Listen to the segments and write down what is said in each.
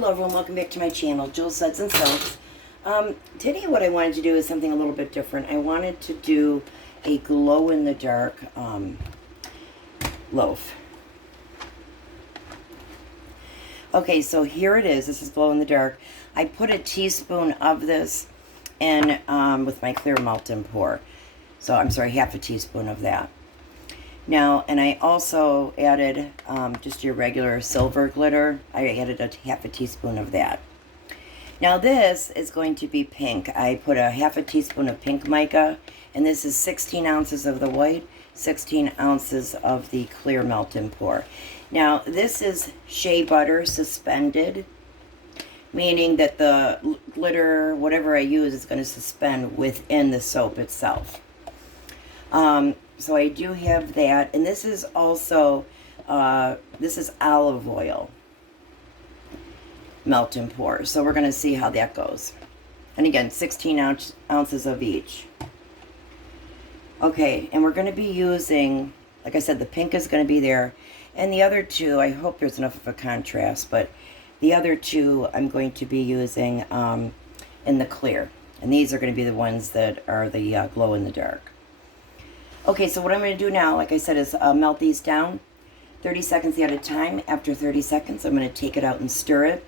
Hello everyone, welcome back to my channel, Jill Suds and Soaps. Today what I wanted to do is something a little bit different. I wanted to do a glow-in-the-dark loaf. Okay, so here it is. This is glow-in-the-dark. I put a teaspoon of this in with my clear melt and pour. So, I'm sorry, half a teaspoon of that. Now, and I also added just your regular silver glitter. I added half a teaspoon of that. Now this is going to be pink. I put a half a teaspoon of pink mica, and this is 16 ounces of the white, 16 ounces of the clear melt and pour. Now this is shea butter suspended, meaning that the glitter, whatever I use, is going to suspend within the soap itself. So I do have that, and this is also, this is olive oil, melt and pour. So we're going to see how that goes. And again, 16 ounces of each. Okay, and we're going to be using, like I said, the pink is going to be there. And the other two, I hope there's enough of a contrast, but the other two I'm going to be using in the clear. And these are going to be the ones that are the glow in the dark. Okay, so what I'm going to do now, like I said, is melt these down 30 seconds at a time. After 30 seconds, I'm going to take it out and stir it.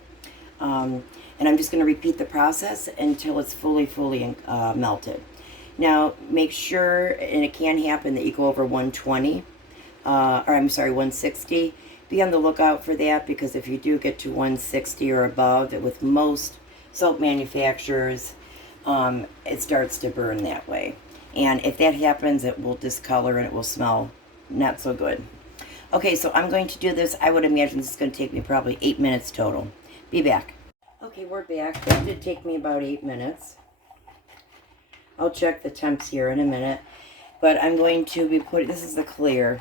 And I'm just going to repeat the process until it's fully melted. Now, make sure, and it can happen, that you go over 120, or I'm sorry, 160. Be on the lookout for that, because if you do get to 160 or above, with most soap manufacturers, it starts to burn that way. And if that happens, it will discolor and it will smell not so good. Okay, so I'm going to do this. I would imagine this is going to take me probably 8 minutes total. Be back. Okay, we're back. That did take me about 8 minutes. I'll check the temps here in a minute. But I'm going to be putting, this is the clear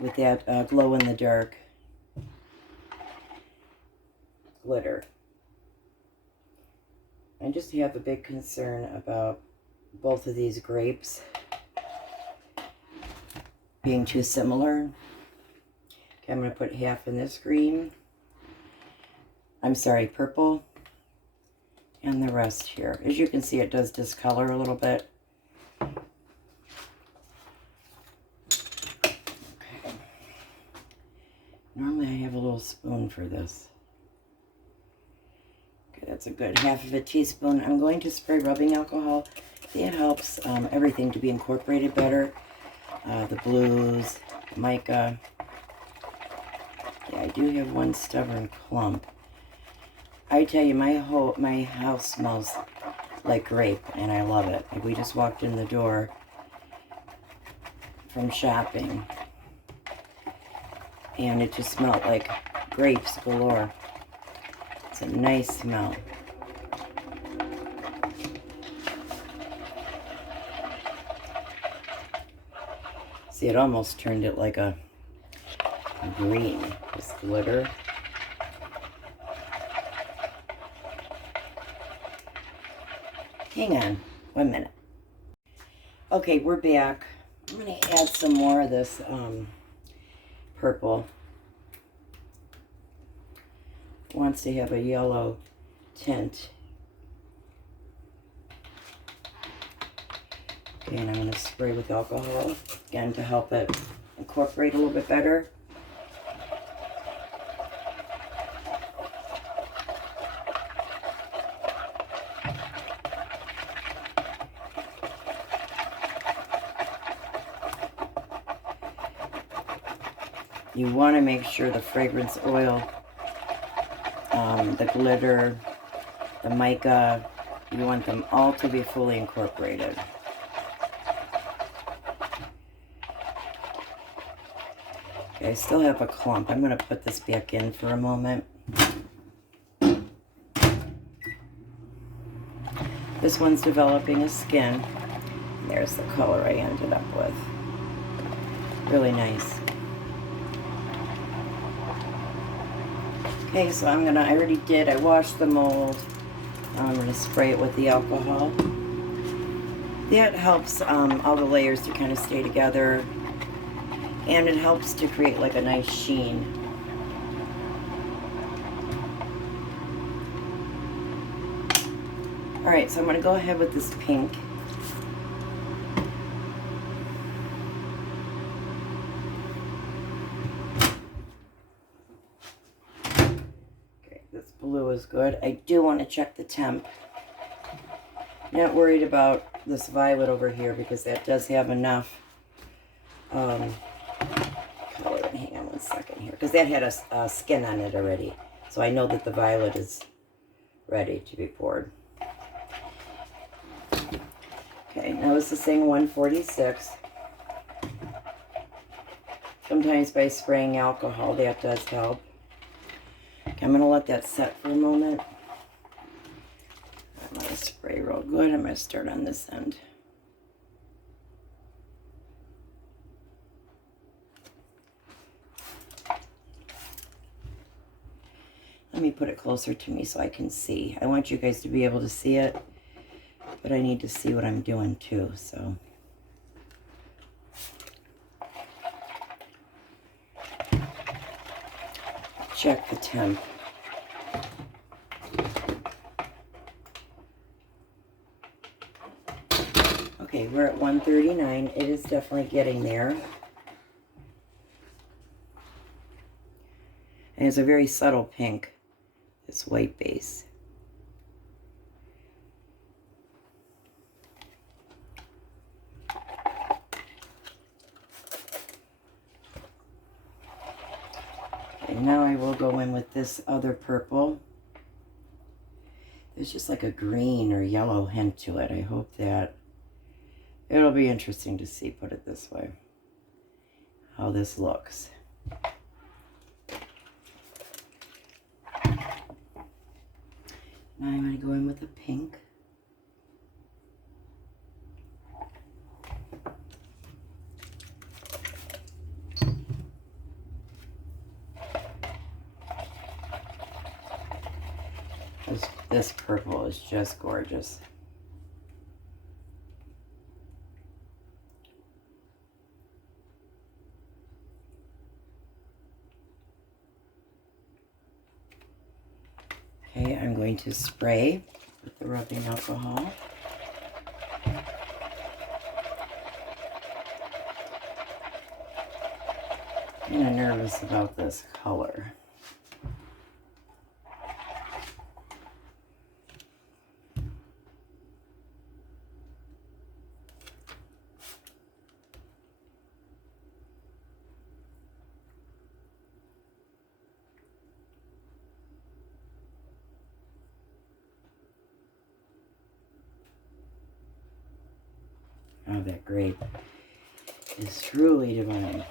with that glow in the dark glitter. I just have a big concern about both of these grapes being too similar. Okay, I'm going to put half in this green. I'm sorry, purple. And the rest here. As you can see, it does discolor a little bit. Okay. Normally I have a little spoon for this. Okay, that's a good half of a teaspoon. I'm going to spray rubbing alcohol. It helps everything to be incorporated better. The blues, mica. Yeah, I do have one stubborn clump. I tell you, my house smells like grape, and I love it. Like, we just walked in the door from shopping, and it just smelled like grapes galore. It's a nice smell. See, it almost turned it like a green, this glitter. Hang on, 1 minute. Okay, we're back. I'm going to add some more of this purple. It wants to have a yellow tint. Okay, and I'm going to spray with alcohol, again, to help it incorporate a little bit better. You want to make sure the fragrance oil, the glitter, the mica, you want them all to be fully incorporated. Okay, I still have a clump. I'm going to put this back in for a moment. This one's developing a skin. There's the color I ended up with. Really nice. Okay, so I already did, I washed the mold. I'm going to spray it with the alcohol. That helps all the layers to kind of stay together. And it helps to create like a nice sheen. All right, so I'm going to go ahead with this pink. Okay, this blue is good. I do want to check the temp. Not worried about this violet over here because that does have enough color. Hang on one second here, because that had a skin on it already. So I know that the violet is ready to be poured. Okay, now this is saying 146. Sometimes by spraying alcohol, that does help. Okay, I'm going to let that set for a moment. I'm going to spray real good. I'm going to start on this end. Let me put it closer to me so I can see. I want you guys to be able to see it, but I need to see what I'm doing too, so. Check the temp. Okay, we're at 139. It is definitely getting there. And it's a very subtle pink, this white base. Okay, now I will go in with this other purple. There's just like a green or yellow hint to it. I hope that it'll be interesting to see, put it this way, how this looks. Now I'm going to go in with a pink. This purple is just gorgeous. Okay, I'm going to spray with the rubbing alcohol. I'm kind of nervous about this color. Oh, that grape is truly divine.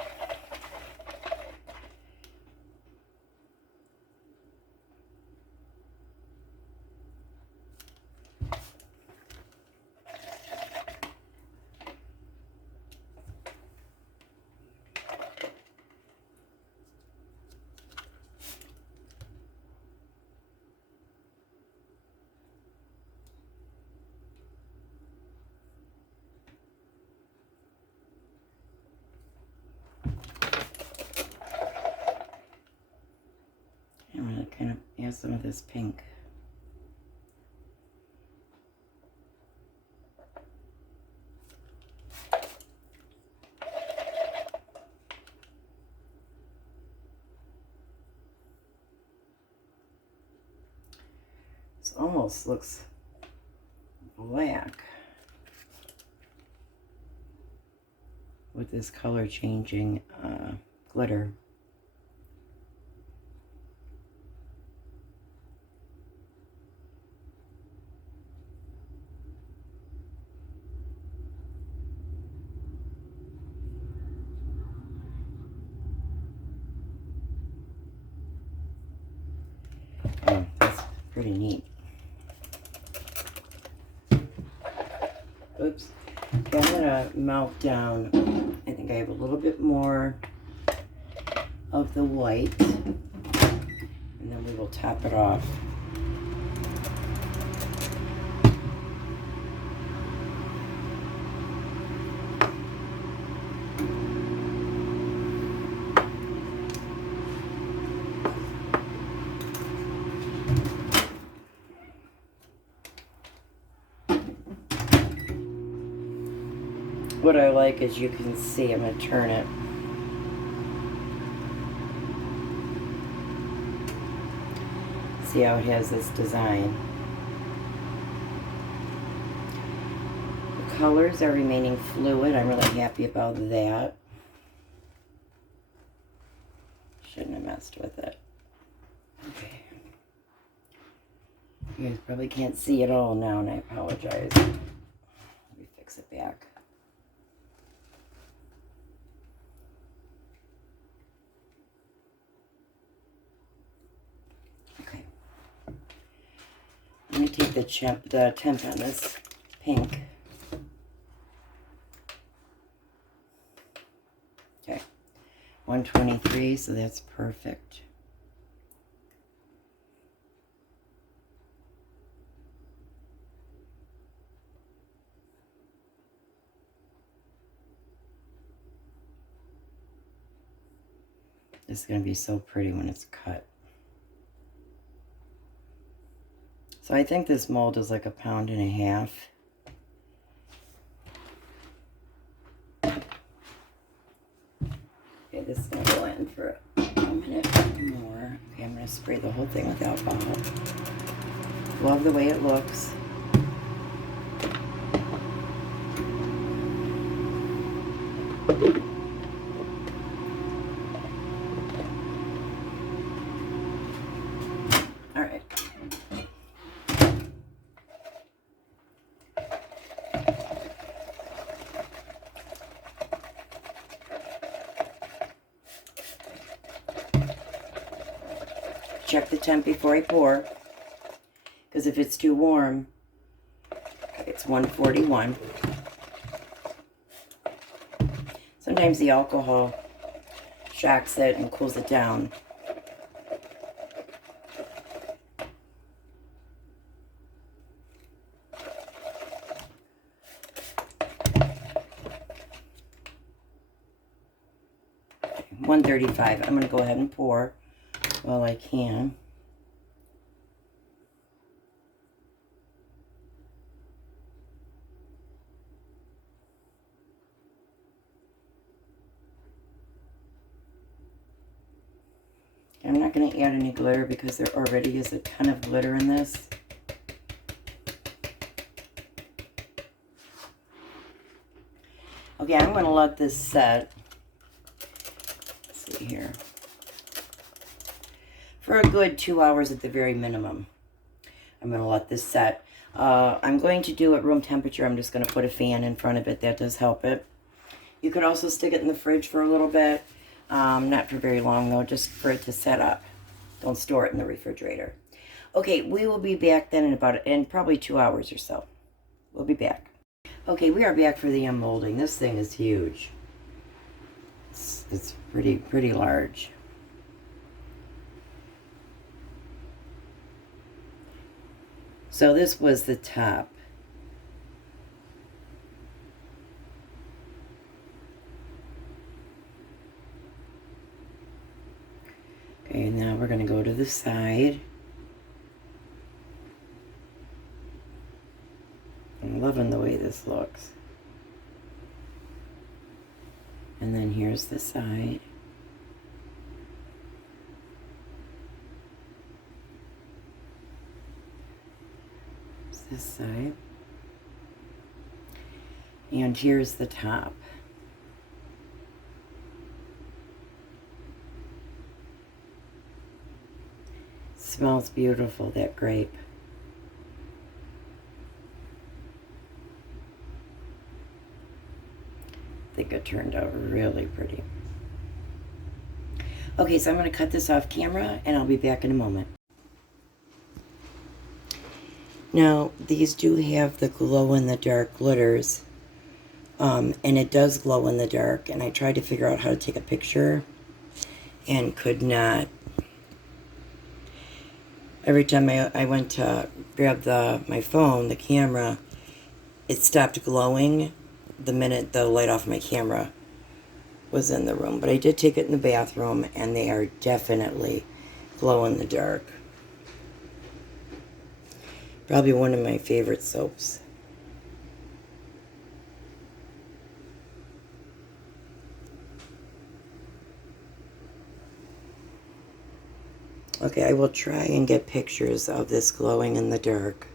I'm going to kind of add some of this pink. This almost looks black with this color changing glitter. Oh, that's pretty neat. Oops. Okay, I'm gonna melt down. I think I have a little bit more of the white, and then we will top it off. What I like is you can see, I'm going to turn it. See how it has this design. The colors are remaining fluid. I'm really happy about that. Shouldn't have messed with it. Okay. You guys probably can't see it all now, and I apologize. Let me fix it back. Okay. I'm going to take the temp on this pink. Okay. 123, so that's perfect. This is going to be so pretty when it's cut. So I think this mold is like 1.5 pounds. Okay, this is going to go in for a minute more. Okay, I'm going to spray the whole thing with alcohol. Love the way it looks. All right. Check the temp before I pour, because if it's too warm, it's 141. Sometimes the alcohol shocks it and cools it down. Okay, 135. I'm going to go ahead and pour while I can. I'm not going to add any glitter because there already is a ton of glitter in this. Okay, I'm going to let this set. Let's see here. For a good 2 hours at the very minimum. I'm going to let this set. I'm going to do it room temperature. I'm just going to put a fan in front of it. That does help it. You could also stick it in the fridge for a little bit. Not for very long, though, just for it to set up. Don't store it in the refrigerator. Okay, we will be back then in probably 2 hours or so. We'll be back. Okay, we are back for the unmolding. This thing is huge. It's pretty large. So this was the top. Okay, now we're going to go to the side. I'm loving the way this looks. And then here's the side. This side. And here's the top. Smells beautiful, that grape. I think it turned out really pretty. Okay, so I'm going to cut this off camera and I'll be back in a moment. Now, these do have the glow-in-the-dark glitters, and it does glow in the dark, and I tried to figure out how to take a picture and could not. Every time I went to grab my phone, the camera, it stopped glowing the minute the light off my camera was in the room. But I did take it in the bathroom, and they are definitely glow in the dark. Probably one of my favorite soaps. Okay, I will try and get pictures of this glowing in the dark.